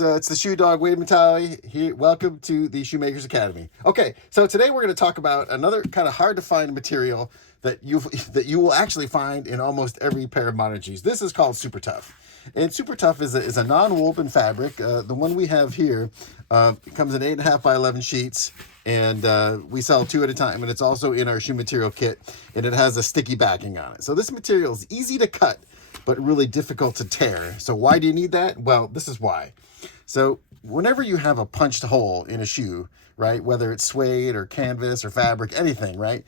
It's the Shoe Dog Wade Mentali here. Welcome to the Shoemakers Academy. Okay, so today we're going to talk about another kind of hard to find material that you will actually find in almost every pair of modern shoes. This is called Super Tuff. And Super Tuff is a non-woven fabric. The one we have here comes in 8.5 by 11 sheets, and we sell 2 at a time. And it's also in our shoe material kit, and it has a sticky backing on it. So this material is easy to cut, but really difficult to tear. So why do you need that? Well, this is why. So whenever you have a punched hole in a shoe, right, whether it's suede or canvas or fabric, anything, right,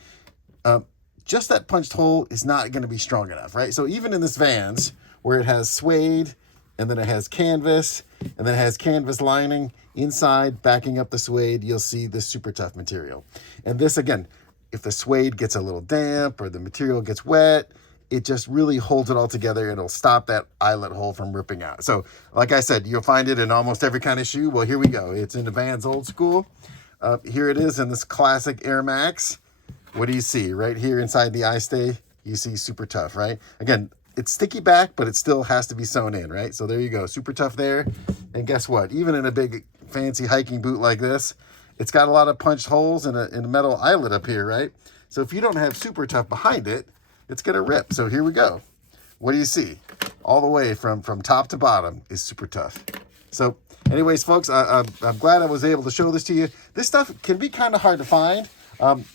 just that punched hole is not going to be strong enough, right? So even in this Vans, where it has suede, and then it has canvas, and then it has canvas lining inside, backing up the suede, you'll see this Super Tuff material. And this, again, if the suede gets a little damp or the material gets wet, it just really holds it all together. It'll stop that eyelet hole from ripping out. So, like I said, you'll find it in almost every kind of shoe. Well, here we go. It's in the Vans Old School. Here it is in this classic Air Max. What do you see? Right here inside the Eyestay, you see Super Tuff, right? Again, it's sticky back, but it still has to be sewn in, right? So there you go, Super Tuff there. And guess what? Even in a big fancy hiking boot like this, it's got a lot of punched holes and a metal eyelet up here, right? So if you don't have Super Tuff behind it, it's gonna rip. So here we go. What do you see? All the way from top to bottom is Super Tuff. So anyways, folks, I'm glad I was able to show this to you. This stuff can be kind of hard to find.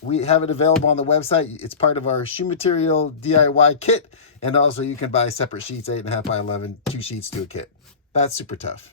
We have it available on the website. It's part of our shoe material DIY kit. And also you can buy separate sheets, 8.5 by 11, 2 sheets to a kit. That's Super Tuff.